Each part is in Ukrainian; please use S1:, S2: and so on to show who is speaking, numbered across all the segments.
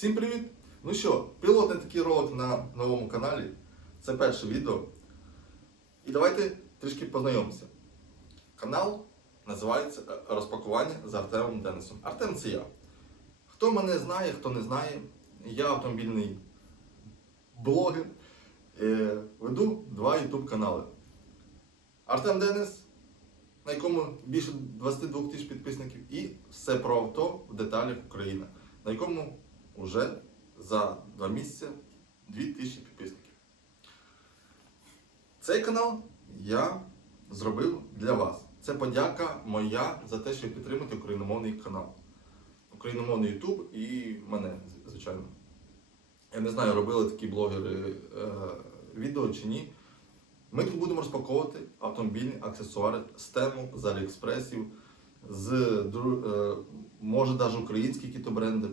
S1: Всім привіт! Ну що, пілотний такий ролик на новому каналі. Це перше відео. І давайте трішки познайомимося. Канал називається е, Розпакування з Артемом Денисом. Артем це я. Хто мене знає, хто не знає, я автомобільний блогер. Е, веду два YouTube канали. Артем Денис, на якому більше 22 тисяч підписників, і все про авто в деталях Україна, на якому вже за два місяці 2000 підписників. Цей канал я зробив для вас. Це подяка моя за те, що ви підтримуєте україномовний канал. Україномовний YouTube і мене, звичайно. Я не знаю, робили такі блогери е, відео чи ні. Ми тут будемо розпаковувати автомобільні аксесуари з тему, з Аліекспресів, з е, може навіть українські кітобренди.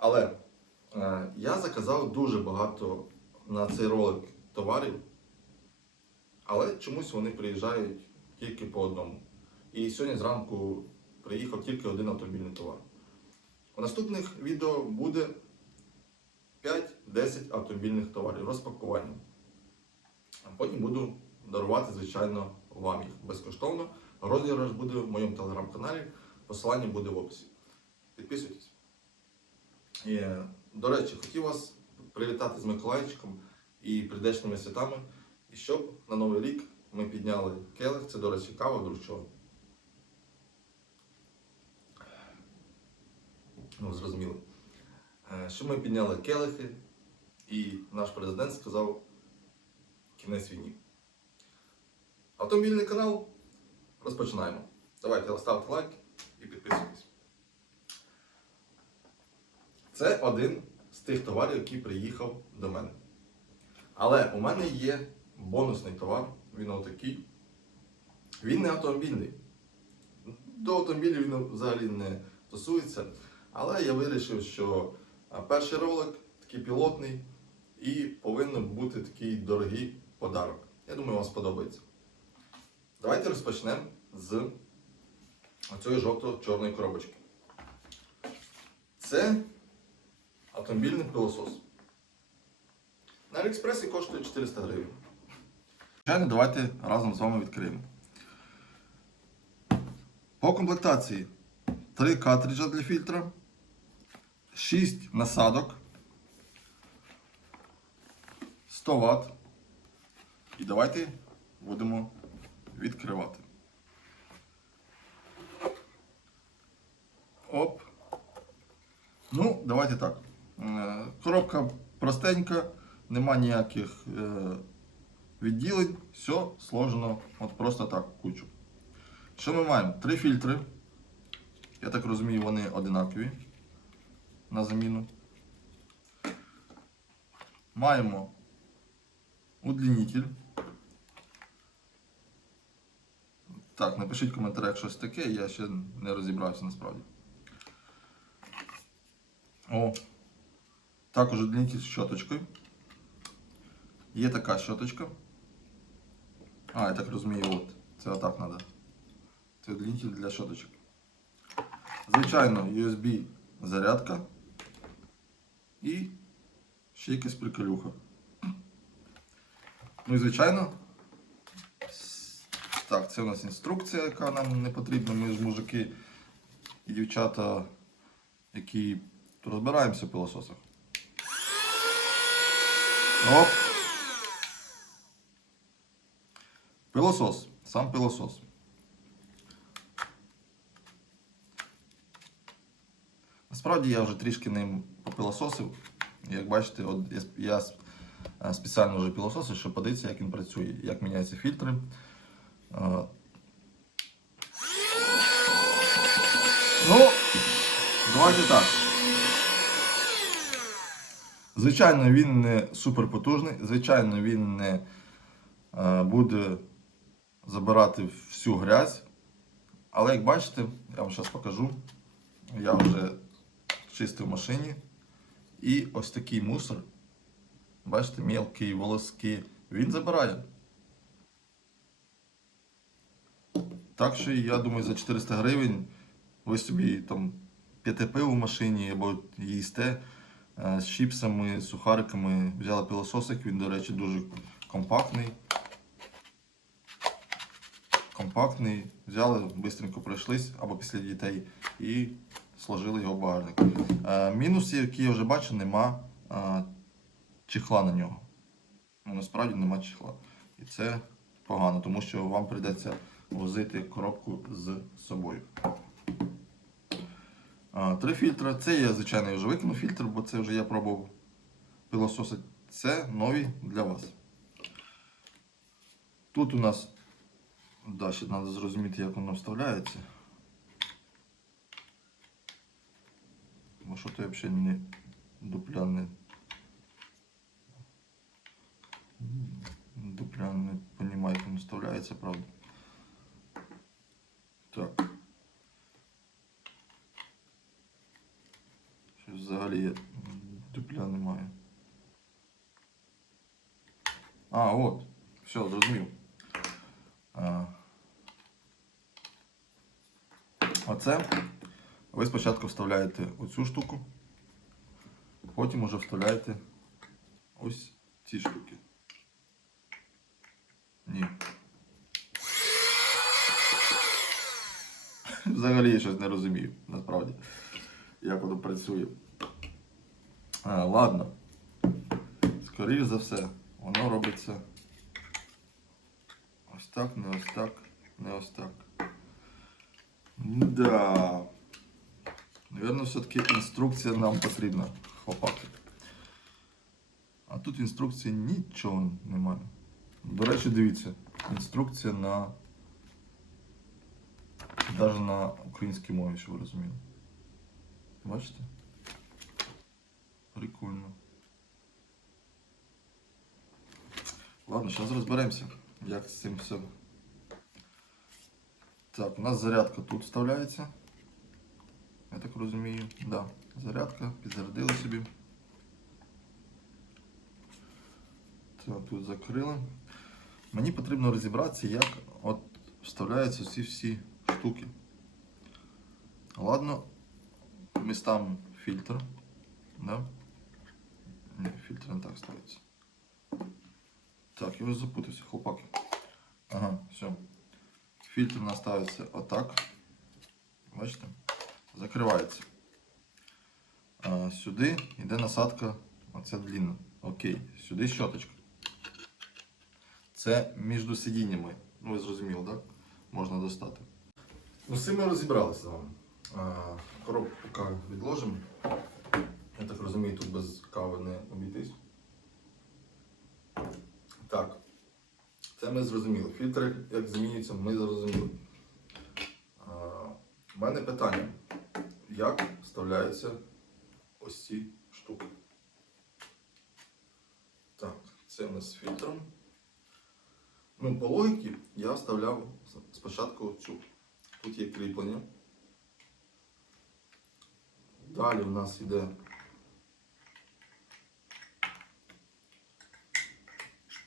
S1: Але е, я заказав дуже багато на цей ролик товарів, але чомусь вони приїжджають тільки по одному. І сьогодні зранку приїхав тільки один автомобільний товар. У наступних відео буде 5-10 автомобільних товарів розпакування. А потім буду дарувати, звичайно, вам їх безкоштовно. Розіграш буде в моєму телеграм-каналі. Посилання буде в описі. Підписуйтесь. Е, до речі, хотів вас привітати з Миколайчиком і прийдешніми святами. І щоб на Новий рік ми підняли келих. Це, до речі, кава дручова. Ну, зрозуміло. Е, Щоб ми підняли келихи, і наш президент сказав кінець війні. Автомобільний канал розпочинаємо. Давайте ставте лайк і підписуйтесь. Це один з тих товарів, який приїхав до мене. Але у мене є бонусний товар, він отакий. Він не автомобільний. До автомобілів він взагалі не стосується. Але я вирішив, що перший ролик такий пілотний і повинен бути такий дорогий подарок. Я думаю, вам сподобається. Давайте розпочнемо з цієї жовто-чорної коробочки. Це автомобільний пилосос. На Аліекспресі коштує 400 гривень. Звичайно, давайте разом з вами відкриємо. По комплектації 3 картриджа для фільтра, 6 насадок, 100 Вт. І давайте будемо відкривати. Оп. Ну, давайте так. Е, Коробка простенька, нема ніяких е, відділень, все сложено от просто так, кучу. Що ми маємо? Три фільтри. Я так розумію, вони одинакові на заміну. Маємо удлінитель. Так, напишіть в коментарях щось таке, я ще не розібрався насправді. О, також удлінитель з щоточкою. Є така щоточка. А, я так розумію, от. Це отак треба. Це удлінитель для щоточок. Звичайно, USB зарядка. І ще якась приколюха. Ну і звичайно. Так, це у нас інструкція, яка нам не потрібна. Ми ж мужики і дівчата, які розбираємося в пилососах. Оп. Пилосос. Сам пилосос. Насправді я вже трішки ним попилососив. Як бачите, от я, е, спеціально вже пилососив, щоб подивитися, як він працює, як міняються фільтри. Е, Ну, давайте так. Звичайно, він не суперпотужний, звичайно, він не е, буде забирати всю грязь. Але як бачите, я вам зараз покажу. Я вже чистив в машині. І ось такий мусор. Бачите, мелкий, волоски. Він забирає. Так що я думаю, за 400 гривень ви собі там п'єте пиво в машині або їсте з чіпсами, сухариками. Взяли пилососик, він, до речі, дуже компактний. Компактний. Взяли, швидко пройшлись або після дітей і сложили його в багажник. Е, мінус, який я вже бачу, нема е, чехла на нього. Ну, насправді нема чехла. І це погано, тому що вам прийдеться возити коробку з собою. Три фільтри. Це я, звичайно, вже викинув фільтр, бо це вже я пробував пилососити. Це нові для вас. Тут у нас. Да, ще треба зрозуміти, як воно вставляється. Бо що то я взагалі не дупля не. Дупля не розумію, як воно вставляється, правда. Так. Щось взагалі дупля немає. А, от. Все, зрозумів. А. Оце ви спочатку вставляєте оцю штуку, потім уже вставляєте ось ці штуки. Ні. Взагалі я щось не розумію, насправді, як воно працює. А, ладно. Скоріше за все, воно робиться ось так, не ось так, не ось так. Да. Наверно, все-таки інструкція нам потрібна, хлопаки. А тут інструкції нічого немає. До речі, дивіться, інструкція на. Навіть на українській мові, щоб ви розуміли. Бачите? Прикольно. Ладно, зараз розберемося, як з цим все. Так, у нас зарядка тут вставляється. Я так розумію. Да, зарядка, підзарядили собі. Так, тут закрили. Мені потрібно розібратися, як от вставляються ці всі штуки. Ладно, містам фільтр. Да? Ні, фільтр не так ставиться. Так, я вже запутався, хлопаки. Ага, все. Фільтр у нас ставиться отак. Бачите? Закривається. А, сюди йде насадка, оця длінна. Окей, сюди щоточка. Це між сидіннями. Ну, ви зрозуміли, так? Можна достати. Ну, з цим ми розібралися з вами. Коробку поки відложимо. Я так розумію, тут без кави не обійтись. Так. Це ми зрозуміли. Фільтри, як змінюються, ми зрозуміли. У мене питання. Як вставляються ось ці штуки? Так, це у нас з фільтром. Ну, по логіці я вставляв спочатку цю. Тут є кріплення. Далі у нас йде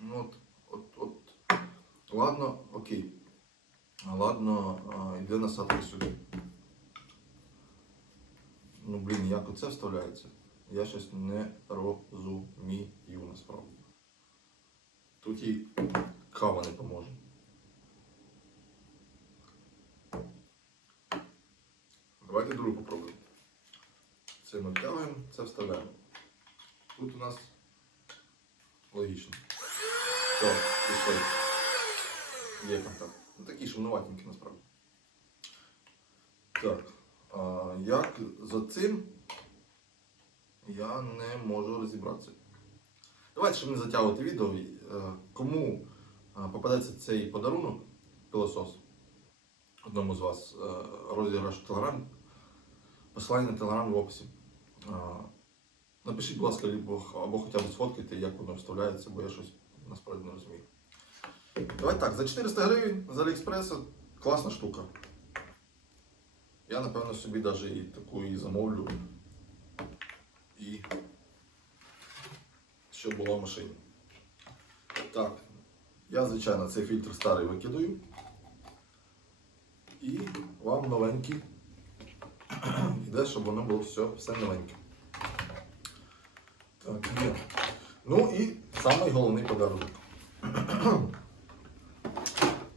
S1: Ну, от, от, от. Ладно, окей. Ладно, йде насадка сюди. Ну, блін, як оце вставляється? Я щось не розумію насправді. Тут їй кава не поможе. Давайте другу попробуємо. Це ми втягуємо, це вставляємо. Тут у нас логічно. Все, пішли. Є контакт. Ну такі шумноватенькі насправді. Так. А, як за цим я не можу розібратися. Давайте, щоб не затягувати відео, е, кому е, попадеться цей подарунок, пилосос, одному з вас е, розіграш в Телеграм, посилання на Телеграм в описі. Напишіть, будь ласка, або, або хоча б сфоткайте, як воно вставляється, бо я щось насправді не розумію. Давайте так, за 400 гривень з Аліекспресу класна штука. Я, напевно, собі навіть і таку і замовлю. І щоб була в машині. Так, я, звичайно, цей фільтр старий викидаю. І вам новенький де, щоб воно було все, все новеньке. Так, є. Ну і самий головний подарунок.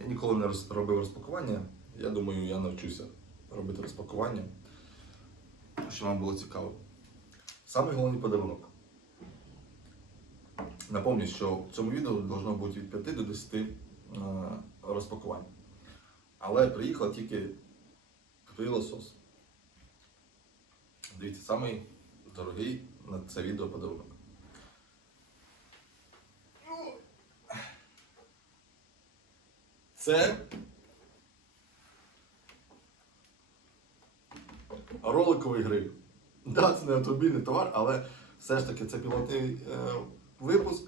S1: Я ніколи не робив розпакування. Я думаю, я навчуся робити розпакування, щоб вам було цікаво. Самий головний подарунок. Напомню, що в цьому відео должно бути від 5 до 10 е, розпакувань. Але приїхала тільки пилосос. Дивіться, самий дорогий на це відео подарунок. Це роликовий гриль. Да, це не автомобільний товар, але все ж таки це пілотний е, випуск.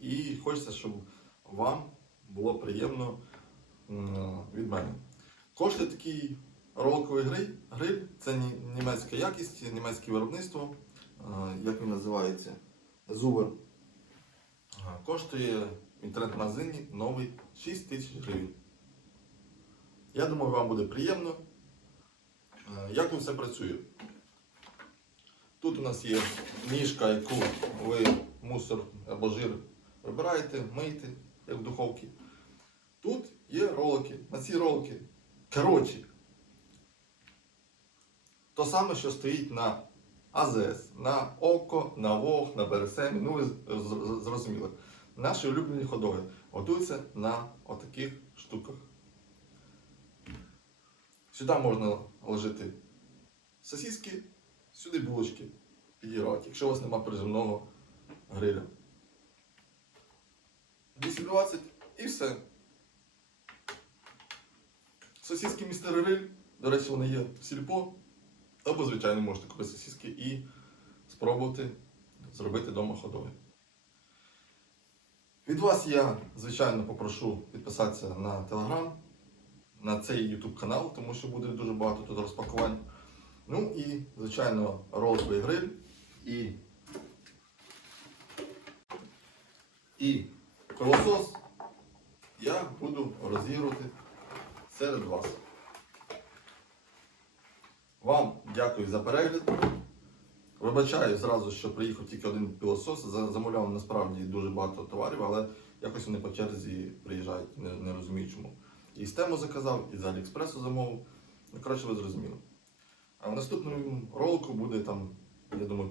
S1: І хочеться, щоб вам було приємно м, від мене. Коштує такий роликовий гриль, гриль це німецька якість, німецьке виробництво. Е, як він називається? Зувер. Коштує в інтернет-магазині новий 6 тисяч гривень. Я думаю, вам буде приємно. Е, Як тут все працює? Тут у нас є ніжка, яку ви мусор або жир прибираєте, миєте, як в духовці. Тут є ролики. На ці ролики. Коротше, то саме, що стоїть на АЗС, на ОКО, на ВОГ, на БРСМ. Ну, ви зрозуміли. Наші улюблені ходоги готуються на отаких штуках. Сюди можна ложити сосиски, сюди булочки підіграти, якщо у вас немає прижимного гриля. 220 і все. Сосиски містер гриль, до речі, вони є в сільпо. Або, звичайно, можете купити сосиски і спробувати зробити вдома ходові. Від вас я, звичайно, попрошу підписатися на Telegram, на цей YouTube канал, тому що буде дуже багато тут розпакувань. Ну і, звичайно, роликовий гриль і, і пилосос я буду розігрувати серед вас. Вам дякую за перегляд. Вибачаю зразу, що приїхав тільки один пилосос. Замовляв насправді дуже багато товарів, але якось вони по черзі приїжджають, не, не розумію чому. І з тему заказав, і з Аліекспресу замовив. Ну, коротше, ви зрозуміли. А в наступному ролику буде там, я думаю,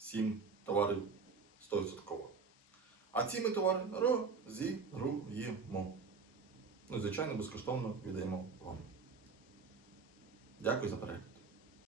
S1: 5-7 товарів 100%. А ці ми товари розігруємо. Ну, звичайно, безкоштовно віддаємо вам. Дякую за перегляд.